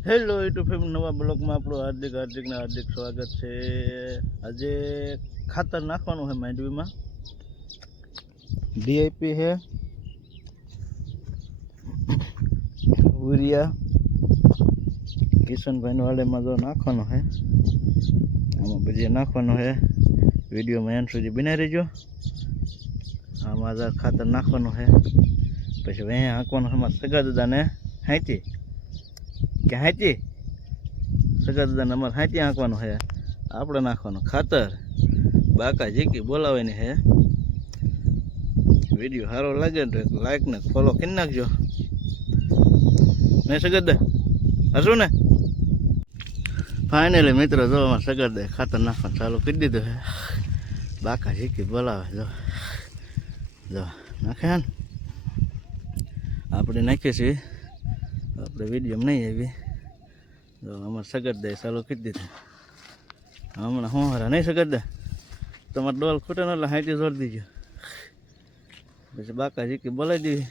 Hello YouTube fame નવા બ્લોગમાં આપણું હાર્દિક સ્વાગત છે। આજે ખાતર નાખવાનું છે માંડવીમાં। ડીઆઈપી છે, યુરિયા કિશનભાઈના વાડેમાં જો નાખવાનું છે। આમાં બધી નાખવાનું છે। વિડીયોમાં એન્ડ સુધી બનાવી રહેજો। આમાં ખાતર નાખવાનું છે, પછી અહીંયા હાંકવાનું છે અમારા સગા દાદાને હાંચી કે હાંચી સગા દાદાને અમારે હાંચી હાંકવાનું છે। આપણે નાખવાનું ખાતર બાકા જીકી બોલાવાની છે। વિડીયો સારો લાગે તો લાઈક ને ફોલો કરી નાખજો નહીં સગા દા હશું ને। ફાઇનલી મિત્રો જો અમારે સગા દા ખાતર નાખવાનું ચાલુ કરી દીધું છે। બાકા જીકી બોલાવે જો જો નાખે ને આપણે નાખીએ છીએ, આપણે વિડીયો નહીં આવી જો અમારે સગડદા ચાલુ કરી દીધું। હમણાં હું હારા નહીં સગડદા તમારે ડોલ ખૂટે ને એટલે હાઈટી જોડી દીજો, પછી બાકા જીકી બોલાવી દીધી।